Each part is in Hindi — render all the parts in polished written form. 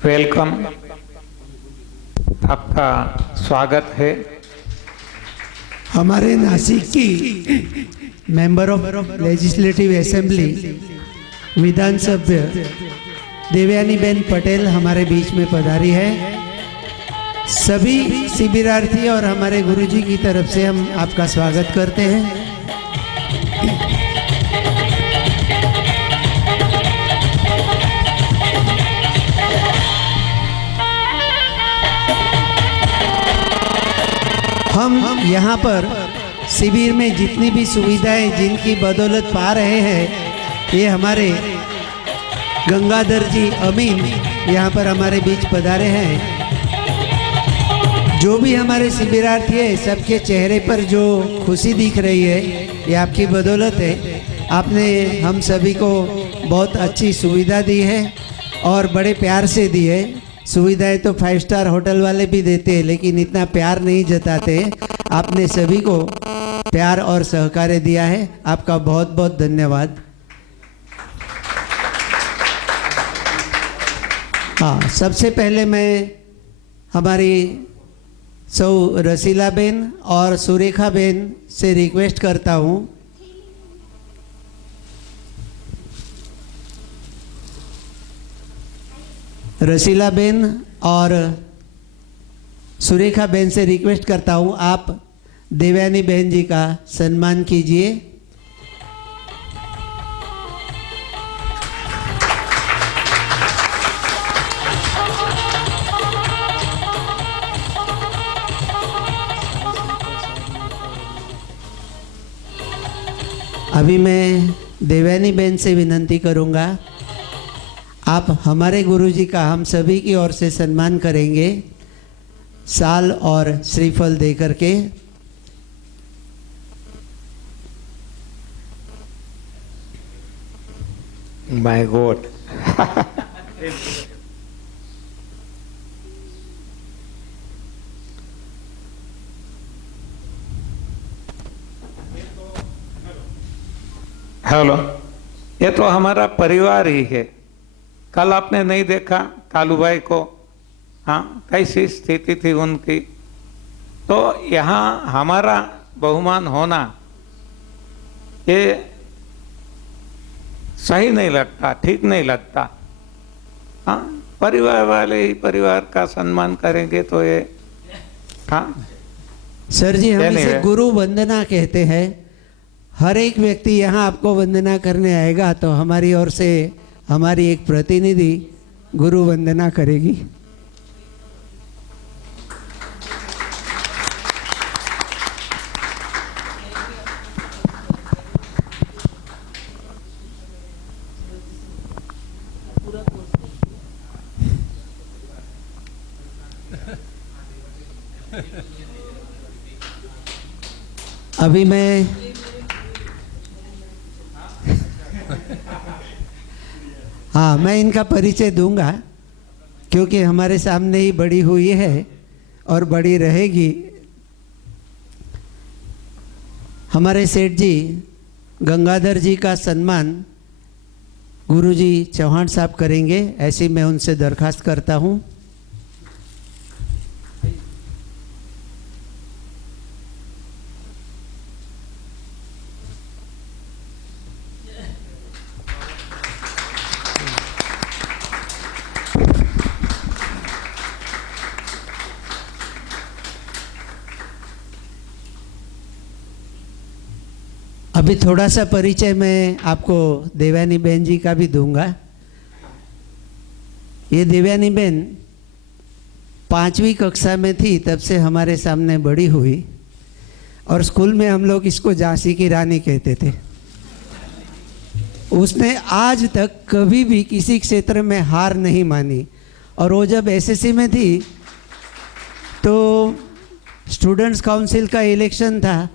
वेलकम, आपका स्वागत है। हमारे नासिक की मेंबर ऑफ लेजिस्लेटिव असेंबली विधानसभा देवयानी बेन पटेल हमारे बीच में पधारी है। सभी शिविरार्थी और हमारे गुरुजी की तरफ से हम आपका स्वागत करते हैं। हम यहाँ पर शिविर में जितनी भी सुविधाएं जिनकी बदौलत पा रहे हैं, ये हमारे गंगाधर जी अमीन यहाँ पर हमारे बीच पधारे हैं। जो भी हमारे शिविरार्थी है, सबके चेहरे पर जो खुशी दिख रही है, ये आपकी बदौलत है। आपने हम सभी को बहुत अच्छी सुविधा दी है और बड़े प्यार से दी है। सुविधाएं तो 5 स्टार होटल वाले भी देते हैं, लेकिन इतना प्यार नहीं जताते। आपने सभी को प्यार और सहकार्य दिया है, आपका बहुत बहुत धन्यवाद। हाँ, सबसे पहले मैं हमारी सौ रसीला बेन और सुरेखा बेन से रिक्वेस्ट करता हूँ, रसीला बेन और सुरेखा बेन से रिक्वेस्ट करता हूँ, आप देवयानी बहन जी का सम्मान कीजिए। अभी मैं देवयानी बहन से विनती करूँगा, आप हमारे गुरुजी का हम सभी की ओर से सम्मान करेंगे साल और श्रीफल दे करके। My God. हेलो, ये तो हमारा परिवार ही है। कल आपने नहीं देखा कालू भाई को, हाँ, कैसी स्थिति थी उनकी। तो यहाँ हमारा बहुमान होना ये सही नहीं लगता, ठीक नहीं लगता। हाँ, परिवार वाले ही परिवार का सम्मान करेंगे तो ये, हाँ सर जी, हम इसे गुरु वंदना कहते हैं। हर एक व्यक्ति यहाँ आपको वंदना करने आएगा तो हमारी ओर से हमारी एक प्रतिनिधि गुरु वंदना करेगी। अभी मैं हाँ, मैं इनका परिचय दूंगा क्योंकि हमारे सामने ही बड़ी हुई है और बड़ी रहेगी। हमारे सेठ जी गंगाधर जी का सम्मान गुरुजी चौहान साहब करेंगे, ऐसी मैं उनसे दरखास्त करता हूँ। अभी थोड़ा सा परिचय मैं आपको देवयानी बहन जी का भी दूंगा। ये देवयानी बहन 5वीं कक्षा में थी तब से हमारे सामने बड़ी हुई और स्कूल में हम लोग इसको झांसी की रानी कहते थे। उसने आज तक कभी भी किसी क्षेत्र में हार नहीं मानी और वो जब एसएससी में थी तो स्टूडेंट्स काउंसिल का इलेक्शन था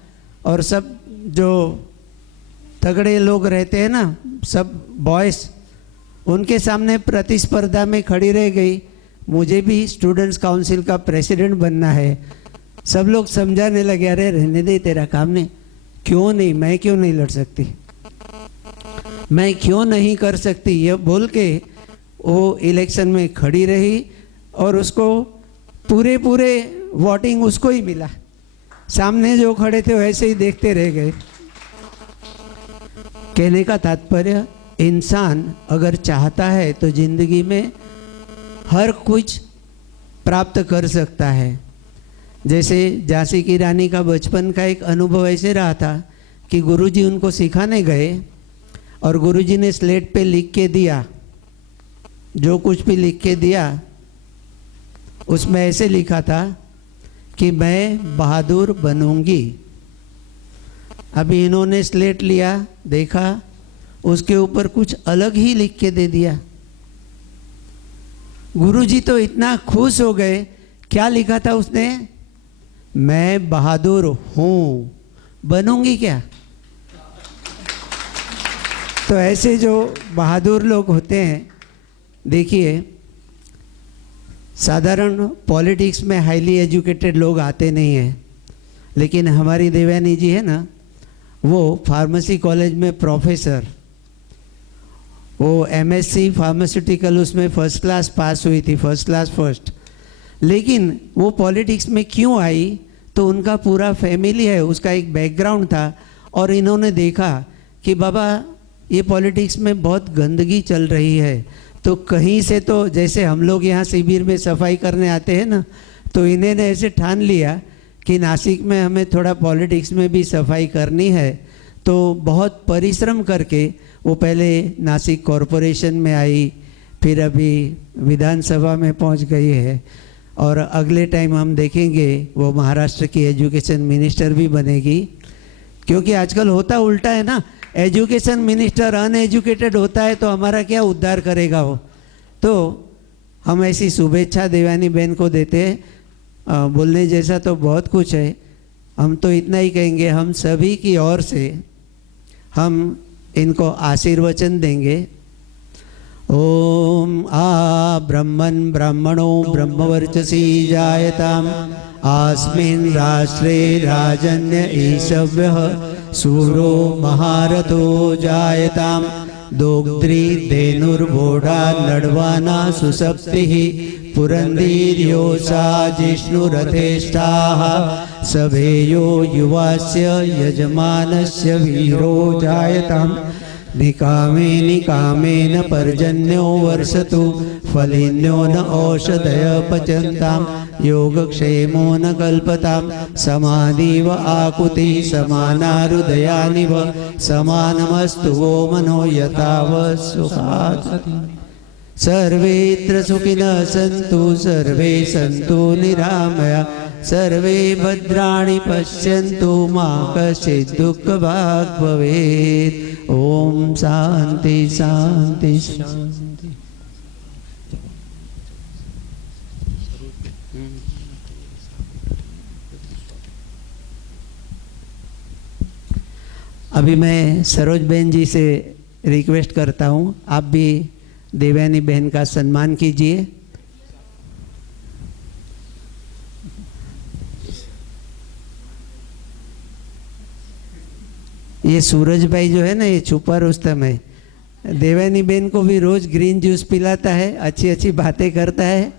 और सब जो तगड़े लोग रहते हैं ना, सब बॉयज़, उनके सामने प्रतिस्पर्धा में खड़ी रह गई। मुझे भी स्टूडेंट्स काउंसिल का प्रेसिडेंट बनना है। सब लोग समझाने लगे, अरे रहने दे, तेरा काम नहीं। क्यों नहीं, मैं क्यों नहीं लड़ सकती, मैं क्यों नहीं कर सकती, ये बोल के वो इलेक्शन में खड़ी रही और उसको पूरे वोटिंग उसको ही मिला। सामने जो खड़े थे वैसे ही देखते रह गए। कहने का तात्पर्य, इंसान अगर चाहता है तो जिंदगी में हर कुछ प्राप्त कर सकता है। जैसे झांसी की रानी का बचपन का एक अनुभव ऐसे रहा था कि गुरुजी उनको सिखाने गए और गुरुजी ने स्लेट पे लिख के दिया, जो कुछ भी लिख के दिया उसमें ऐसे लिखा था कि मैं बहादुर बनूंगी। अभी इन्होंने स्लेट लिया, देखा, उसके ऊपर कुछ अलग ही लिख के दे दिया। गुरुजी तो इतना खुश हो गए। क्या लिखा था उसने? मैं बहादुर हूँ, बनूंगी क्या? तो ऐसे जो बहादुर लोग होते हैं, देखिए साधारण पॉलिटिक्स में हाईली एजुकेटेड लोग आते नहीं हैं, लेकिन हमारी देवयानी जी है ना, वो फार्मेसी कॉलेज में प्रोफेसर, वो एमएससी फार्मास्यूटिकल उसमें फर्स्ट क्लास पास हुई थी, फर्स्ट क्लास फर्स्ट। लेकिन वो पॉलिटिक्स में क्यों आई? तो उनका पूरा फैमिली है, उसका एक बैकग्राउंड था और इन्होंने देखा कि बाबा ये पॉलिटिक्स में बहुत गंदगी चल रही है, तो कहीं से तो, जैसे हम लोग यहाँ शिविर में सफाई करने आते हैं ना, तो इन्होंने ऐसे ठान लिया कि नासिक में हमें थोड़ा पॉलिटिक्स में भी सफाई करनी है। तो बहुत परिश्रम करके वो पहले नासिक कॉरपोरेशन में आई, फिर अभी विधानसभा में पहुंच गई है और अगले टाइम हम देखेंगे वो महाराष्ट्र की एजुकेशन मिनिस्टर भी बनेगी। क्योंकि आजकल होता उल्टा है ना, एजुकेशन मिनिस्टर अनएजुकेटेड होता है तो हमारा क्या उद्धार करेगा वो। तो हम ऐसी शुभेच्छा देवयानी बहन को देते हैं। बोलने जैसा तो बहुत कुछ है, हम तो इतना ही कहेंगे, हम सभी की ओर से हम इनको आशीर्वचन देंगे। ओम आ ब्रह्मन् ब्राह्मणो ब्रह्मवर्चसी जायताम् आस्मिन् राष्ट्रे राजन्य ईशव्यः सूरो महारथो जायताम् दोग्ध्री धेनुर्वोढा नड्वाना सुसप्तिः पुरन्दीर्योषा जिष्णुरथेष्ठाः सभेयो युवास्य यजमानस्य वीरो जायताम् निकामे निकामेन पर्जन्यो वर्षतु फलिन्यो न औषधय पचन्ताम् योगक्षेमो न कल्पतां समाधिव आकुति समानारुदयानिव समानमस्तु वो मनो यथाव सुखात्। सर्वेत्र सुखिनः सन्तु सर्वे सन्तु निरामया सर्वे भद्राणि पश्यन्तु मा कश्चित् दुःखभाग् भवेत्। ओम शांति शांति शांति। अभी मैं सरोज बहन जी से रिक्वेस्ट करता हूँ, आप भी देवयानी बहन का सम्मान कीजिए। ये सूरज भाई जो है ना, ये छुपा रुस्तम है। देवयानी बहन को भी रोज ग्रीन जूस पिलाता है, अच्छी अच्छी बातें करता है।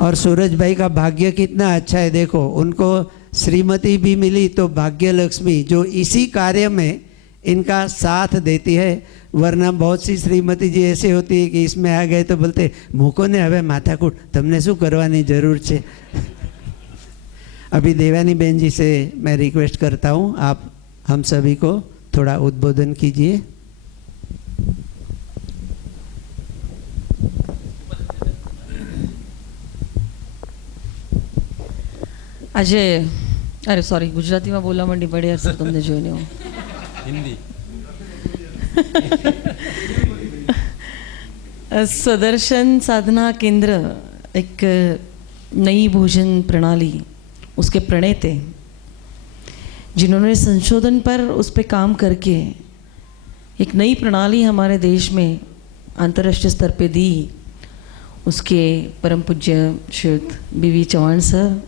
और सूरज भाई का भाग्य कितना अच्छा है, देखो उनको श्रीमती भी मिली तो भाग्य लक्ष्मी, जो इसी कार्य में इनका साथ देती है। वरना बहुत सी श्रीमती जी ऐसे होती है कि इसमें आ गए तो बोलते मूको ने हवे माथाकूट, तमने शू करवानी जरूर छे। अभी देवयानी बहन जी से मैं रिक्वेस्ट करता हूँ, आप हम सभी को थोड़ा उद्बोधन कीजिए। આજે અરે સોરી ગુજરાતીમાં બોલવા માંડી પડે યાર સર, તમને જોઈને હું हिंदी स्वदर्शन साधना केंद्र एक नई भोजन प्रणाली उसके प्रणेते, जिन्होंने संशोधन पर उस पर काम करके एक नई प्रणाली हमारे देश में अंतर्राष्ट्रीय स्तर पे दी, उसके परम पूज्य श्रीयुत बीवी चौहान सर,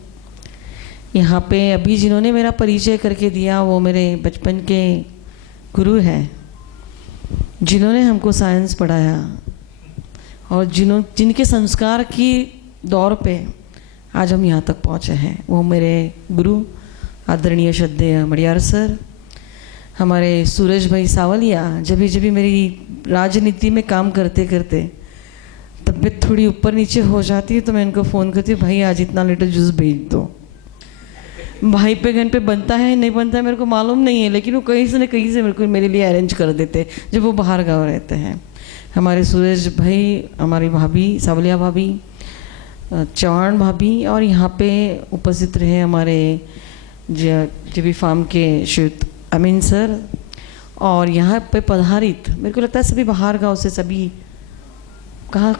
यहाँ पे अभी जिन्होंने मेरा परिचय करके दिया वो मेरे बचपन के गुरु हैं, जिन्होंने हमको साइंस पढ़ाया और जिनके संस्कार की दौर पे आज हम यहाँ तक पहुँचे हैं, वो मेरे गुरु आदरणीय श्रद्धेय मडियार सर, हमारे सूरज भाई सावलिया। जब भी मेरी राजनीति में काम करते करते तबीयत थोड़ी ऊपर नीचे हो जाती है तो मैं इनको फ़ोन करती हूँ, भाई आज इतना लीटर जूस भेज दो। भाई पे घर पे बनता है नहीं बनता है मेरे को मालूम नहीं है, लेकिन वो कहीं से न कहीं से मेरे लिए अरेंज कर देते जब वो बाहर गाँव रहते हैं। हमारे सूरज भाई, हमारी भाभी सावलिया भाभी, चौहान भाभी, और यहाँ पे उपस्थित रहे हमारे JB फार्म के श्रीयुत अमीन सर, और यहाँ पे पधारित मेरे को लगता है सभी बाहर गांव से, सभी कहाँ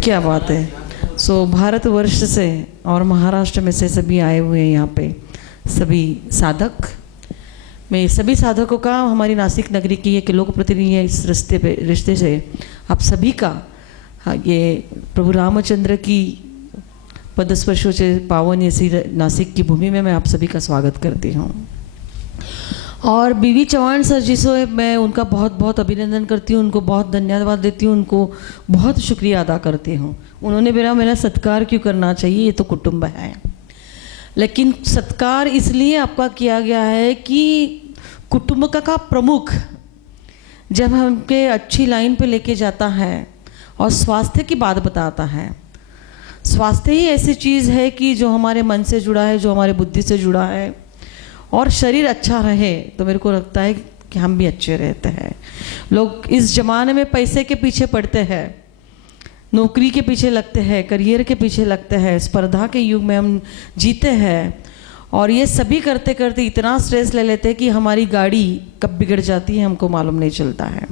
क्या बात है, भारतवर्ष से और महाराष्ट्र में से सभी आए हुए हैं यहाँ पे, सभी साधक। मैं सभी साधकों का, हमारी नासिक नगरी की एक लोक प्रतिनिधि है इस रिश्ते से आप सभी का, ये प्रभु रामचंद्र की पदस्पर्शों से पावन ऐसी नासिक की भूमि में मैं आप सभी का स्वागत करती हूँ। और बीवी चौहान सर जी से मैं उनका बहुत बहुत अभिनंदन करती हूँ, उनको बहुत धन्यवाद देती हूँ, उनको बहुत शुक्रिया अदा करती हूँ। उन्होंने मेरा सत्कार क्यों करना चाहिए, ये तो कुटुंब है, लेकिन सत्कार इसलिए आपका किया गया है कि कुटुंब का प्रमुख जब हमके अच्छी लाइन पे लेके जाता है और स्वास्थ्य की बात बताता है। स्वास्थ्य ही ऐसी चीज़ है कि जो हमारे मन से जुड़ा है, जो हमारे बुद्धि से जुड़ा है, और शरीर अच्छा रहे तो मेरे को लगता है कि हम भी अच्छे रहते हैं। लोग इस ज़माने में पैसे के पीछे पड़ते हैं, नौकरी के पीछे लगते हैं, करियर के पीछे लगते हैं, स्पर्धा के युग में हम जीते हैं, और ये सभी करते करते इतना स्ट्रेस ले लेते हैं कि हमारी गाड़ी कब बिगड़ जाती है हमको मालूम नहीं चलता है।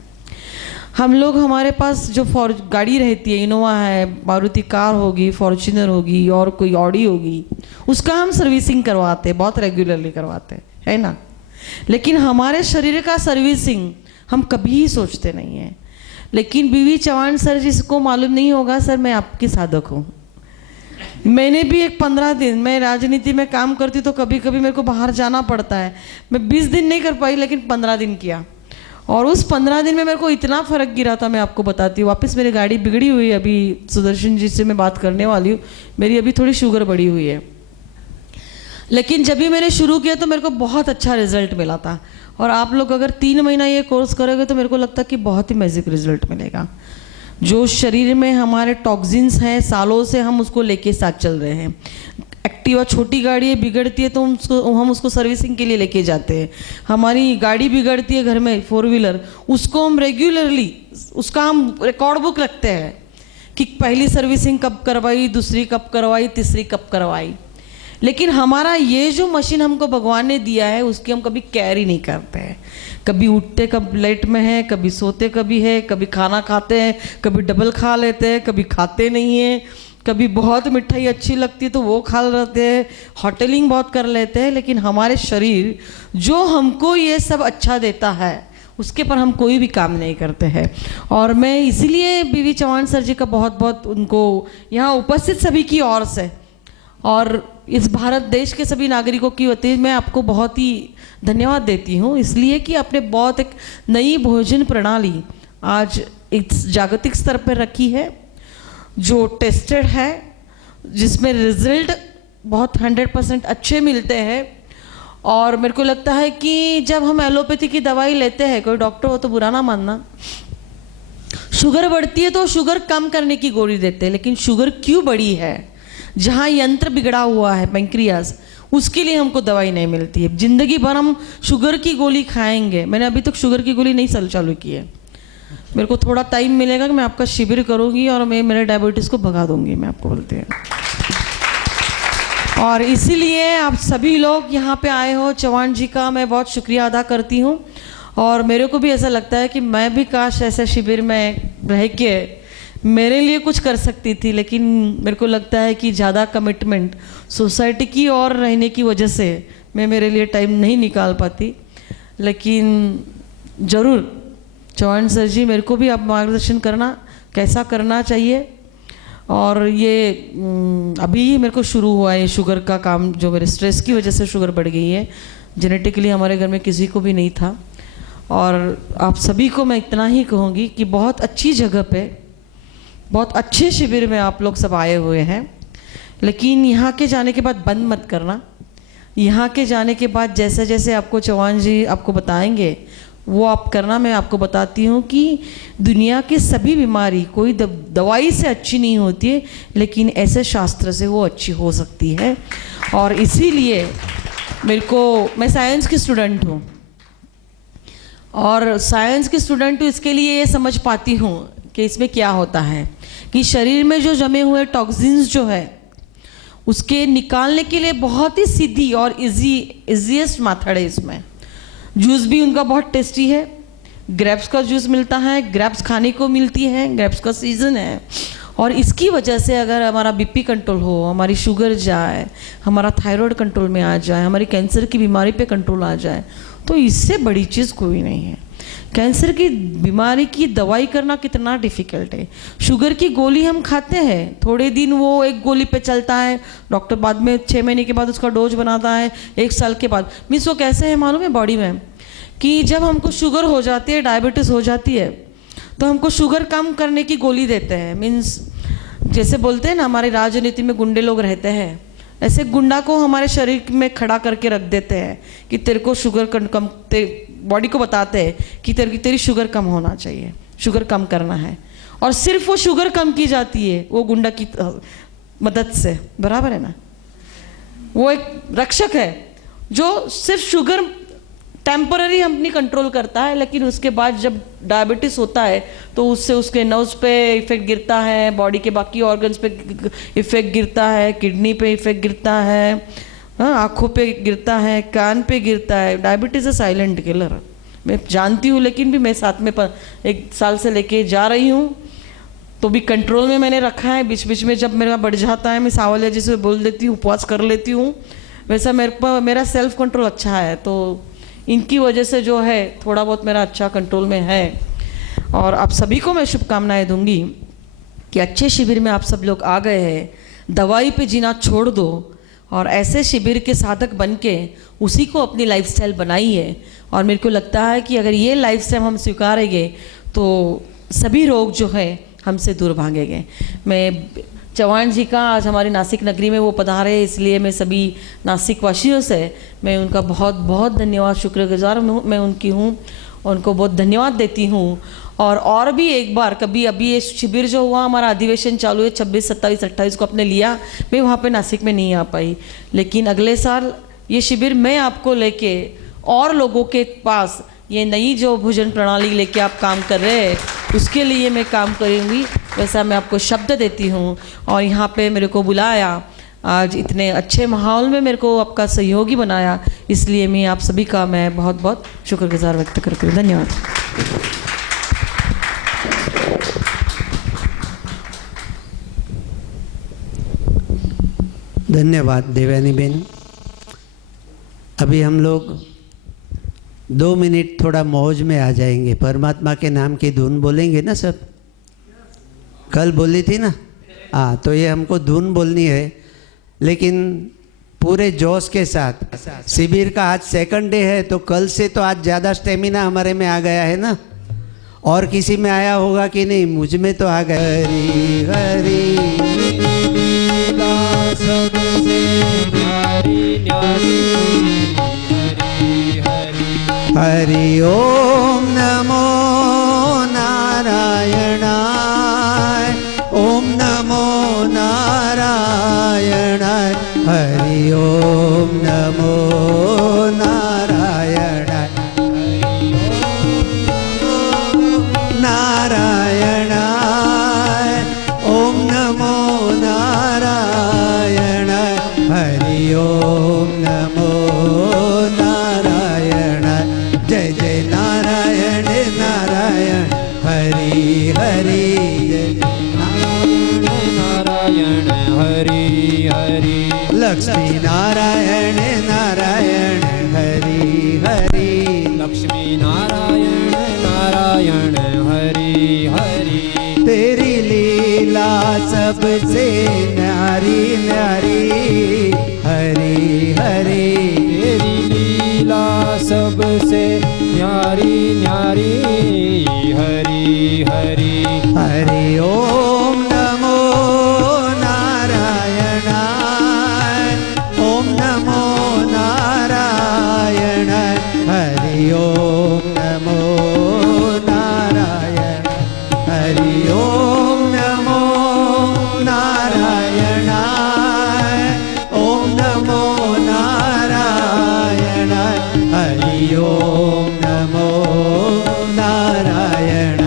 हम लोग, हमारे पास जो गाड़ी रहती है, इनोवा है, मारुति कार होगी, फॉर्च्यूनर होगी और कोई ऑडी होगी, उसका हम सर्विसिंग करवाते हैं, बहुत रेगुलरली करवाते हैं, है ना। लेकिन हमारे शरीर का सर्विसिंग हम कभी ही सोचते नहीं हैं। लेकिन बीवी चौहान सर जिसको मालूम नहीं होगा, सर मैं आपकी साधक हूँ। मैंने भी एक 15 दिन, मैं राजनीति में काम करती तो कभी कभी मेरे को बाहर जाना पड़ता है, मैं 20 दिन नहीं कर पाई लेकिन 15 दिन किया, और उस 15 दिन में मेरे को इतना फ़र्क गिरा था, मैं आपको बताती हूँ। वापस मेरी गाड़ी बिगड़ी हुई है, अभी सुदर्शन जी से मैं बात करने वाली हूँ, मेरी अभी थोड़ी शुगर बढ़ी हुई है, लेकिन जब भी मैंने शुरू किया तो मेरे को बहुत अच्छा रिजल्ट मिला था। और आप लोग अगर 3 महीना ये कोर्स करोगे तो मेरे को लगता है कि बहुत ही मैजिक रिजल्ट मिलेगा। जो शरीर में हमारे टॉक्सिन्स हैं, सालों से हम उसको लेके साथ चल रहे हैं। एक्टिवा छोटी गाड़ी है, बिगड़ती है तो हम उसको सर्विसिंग के लिए लेके जाते हैं। हमारी गाड़ी बिगड़ती है घर में, 4 व्हीलर, उसको हम रेगुलरली, उसका हम रिकॉर्ड बुक रखते हैं कि पहली सर्विसिंग कब करवाई, दूसरी कब करवाई, तीसरी कब करवाई। लेकिन हमारा ये जो मशीन हमको भगवान ने दिया है उसकी हम कभी केयर ही नहीं करते हैं। कभी उठते कब लेट में है, कभी सोते कभी है, कभी खाना खाते हैं, कभी डबल खा लेते हैं, कभी खाते नहीं हैं, कभी बहुत मिठाई अच्छी लगती है तो वो खा लेते हैं, होटलिंग बहुत कर लेते हैं। लेकिन हमारे शरीर जो हमको ये सब अच्छा देता है उसके पर हम कोई भी काम नहीं करते हैं। और मैं इसीलिए बीवी चौहान सर जी का बहुत बहुत उनको यहाँ उपस्थित सभी की ओर से और इस भारत देश के सभी नागरिकों की वती मैं आपको बहुत ही धन्यवाद देती हूँ, इसलिए कि आपने बहुत एक नई भोजन प्रणाली आज इस जागतिक स्तर पर रखी है, जो टेस्टेड है, जिसमें रिजल्ट बहुत 100% अच्छे मिलते हैं। और मेरे को लगता है कि जब हम एलोपैथी की दवाई लेते हैं, कोई डॉक्टर हो तो बुरा ना मानना, शुगर बढ़ती है तो शुगर कम करने की गोली देते हैं, लेकिन शुगर क्यों बढ़ी है, जहाँ यंत्र बिगड़ा हुआ है पैंक्रियाज, उसके लिए हमको दवाई नहीं मिलती है। जिंदगी भर हम शुगर की गोली खाएंगे। मैंने अभी तक शुगर की गोली नहीं चालू की है। मेरे को थोड़ा टाइम मिलेगा कि मैं आपका शिविर करूंगी और मैं मेरे डायबिटीज़ को भगा दूंगी, मैं आपको बोलती हूँ। और इसीलिए आप सभी लोग यहाँ पे आए हो, चौहान जी का मैं बहुत शुक्रिया अदा करती हूँ। और मेरे को भी ऐसा लगता है कि मैं भी काश ऐसे शिविर में रह के मेरे लिए कुछ कर सकती थी, लेकिन मेरे को लगता है कि ज़्यादा कमिटमेंट सोसाइटी की और रहने की वजह से मैं मेरे लिए टाइम नहीं निकाल पाती। लेकिन ज़रूर चौहान सर जी, मेरे को भी आप मार्गदर्शन करना, कैसा करना चाहिए। और ये अभी ही मेरे को शुरू हुआ है शुगर का काम, जो मेरे स्ट्रेस की वजह से शुगर बढ़ गई है। जेनेटिकली हमारे घर में किसी को भी नहीं था। और आप सभी को मैं इतना ही कहूँगी कि बहुत अच्छी जगह पे, बहुत अच्छे शिविर में आप लोग सब आए हुए हैं, लेकिन यहाँ के जाने के बाद बंद मत करना। यहाँ के जाने के बाद जैसे जैसे आपको चौहान जी आपको बताएंगे वो आप करना। मैं आपको बताती हूँ कि दुनिया की सभी बीमारी कोई दवाई से अच्छी नहीं होती है, लेकिन ऐसे शास्त्र से वो अच्छी हो सकती है। और इसीलिए मैं साइंस की स्टूडेंट हूँ, और साइंस की स्टूडेंट हूँ, इसके लिए ये समझ पाती हूँ कि इसमें क्या होता है कि शरीर में जो जमे हुए टॉक्सिन्स जो है उसके निकालने के लिए बहुत ही सीधी और इजीएस्ट मेथड है इसमें। जूस भी उनका बहुत टेस्टी है, ग्रेप्स का जूस मिलता है, ग्रेप्स खाने को मिलती है, ग्रेप्स का सीज़न है। और इसकी वजह से अगर हमारा बीपी कंट्रोल हो, हमारी शुगर जाए, हमारा थायराइड कंट्रोल में आ जाए, हमारी कैंसर की बीमारी पे कंट्रोल आ जाए, तो इससे बड़ी चीज़ कोई नहीं है। कैंसर की बीमारी की दवाई करना कितना डिफ़िकल्ट है। शुगर की गोली हम खाते हैं, थोड़े दिन वो एक गोली पे चलता है, डॉक्टर बाद में 6 महीने के बाद उसका डोज बनाता है, 1 साल के बाद। मीन्स वो कैसे है मालूम है बॉडी में, कि जब हमको शुगर हो जाती है, डायबिटीज़ हो जाती है, तो हमको शुगर कम करने की गोली देते हैं। मीन्स जैसे बोलते हैं ना हमारे राजनीति में गुंडे लोग रहते हैं, ऐसे गुंडा को हमारे शरीर में खड़ा करके रख देते हैं कि तेरे को शुगर कम, बॉडी को बताते हैं कि तेरी शुगर कम होना चाहिए, शुगर कम करना है। और सिर्फ वो शुगर कम की जाती है वो गुंडा की मदद से, बराबर है ना। वो एक रक्षक है जो सिर्फ शुगर टेम्पररी अपनी कंट्रोल करता है, लेकिन उसके बाद जब डायबिटीज़ होता है तो उससे उसके नर्व्स पे इफ़ेक्ट गिरता है, बॉडी के बाकी ऑर्गन्स पे इफ़ेक्ट गिरता है, किडनी पे इफ़ेक्ट गिरता है, आँखों पे गिरता है, कान पे गिरता है। डायबिटीज़ है साइलेंट किलर, मैं जानती हूँ, लेकिन भी मैं साथ में 1 साल से लेके जा रही हूँ, तो भी कंट्रोल में मैंने रखा है। बीच बीच में जब मेरा बढ़ जाता है मैं सावलिया जी से बोल देती हूँ, उपवास कर लेती हूँ। वैसा मेरा सेल्फ कंट्रोल अच्छा है, तो इनकी वजह से जो है थोड़ा बहुत मेरा अच्छा कंट्रोल में है। और आप सभी को मैं शुभकामनाएं दूंगी कि अच्छे शिविर में आप सब लोग आ गए हैं, दवाई पे जीना छोड़ दो और ऐसे शिविर के साधक बन के उसी को अपनी लाइफस्टाइल बनाइए। और मेरे को लगता है कि अगर ये लाइफस्टाइल हम स्वीकारेंगे तो सभी रोग जो है हमसे दूर भागेंगे। मैं चौहान जी का आज हमारी नासिक नगरी में वो पधारे, इसलिए मैं सभी नासिक वासियों से मैं उनका बहुत बहुत धन्यवाद, शुक्रगुजार मैं उनकी हूँ, उनको बहुत धन्यवाद देती हूँ। और भी एक बार कभी अभी ये शिविर जो हुआ हमारा अधिवेशन चालू है 26, 27, 28 को आपने लिया, मैं वहाँ पे नासिक में नहीं आ पाई, लेकिन अगले साल ये शिविर मैं आपको लेके और लोगों के पास ये नई जो भोजन प्रणाली लेके आप काम कर रहे हैं उसके लिए मैं काम करूँगी, वैसा मैं आपको शब्द देती हूँ। और यहाँ पे मेरे को बुलाया, आज इतने अच्छे माहौल में मेरे को आपका सहयोगी बनाया, इसलिए मैं आप सभी का मैं बहुत बहुत शुक्रगुजार व्यक्त करती हूँ। धन्यवाद। धन्यवाद देवयानी बेन। अभी हम लोग 2 मिनट थोड़ा मौज में आ जाएंगे, परमात्मा के नाम की धुन बोलेंगे ना सब, कल बोली थी ना, हाँ, तो ये हमको धुन बोलनी है, लेकिन पूरे जोश के साथ। शिविर का आज 2nd डे है, तो कल से तो आज ज़्यादा स्टेमिना हमारे में आ गया है ना, और किसी में आया होगा कि नहीं, मुझ में तो आ गया। हरी हरी हरि ओम नमो नारायणाय, ओम नमो नारायणाय, हरि ओम नमो नारायणाय, नारायणाय, ओम नमो नारायणाय, हरि ओम नमो नारायणाय, जय जय नारायण नारायण, हरि हरि, नारायण हरि हरि, लक्ष्मी नारायण नारायण, हरि हरि, लक्ष्मी नारायण नारायण हरि हरि, तेरी सबसे न्यारी न्यारी हरि हरि तेरी लीला सबसे न्यारी न्यारी हरि हरि हरि ओम नमो नारायणाय ओम नमो नारायण हरि ओम नमो नारायण हरि ओम नमो नारायणाय ओम नमो नारायण हरि ओम नमो नारायण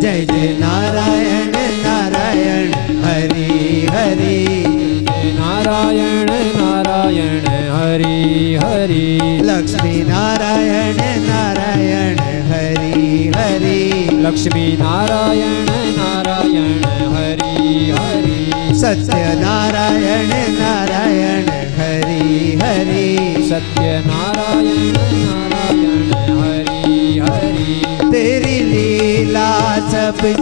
जय जय नारायण नारायण हरि हरि नारायण नारायण हरि हरि लक्ष्मी नारायण नारायण हरि हरि लक्ष्मी नारायण नारायण हरि हरि सत्य नारायण नारायण हरि हरि सत्य नारायण नारायण हरि हरि तेरी लीला सबसे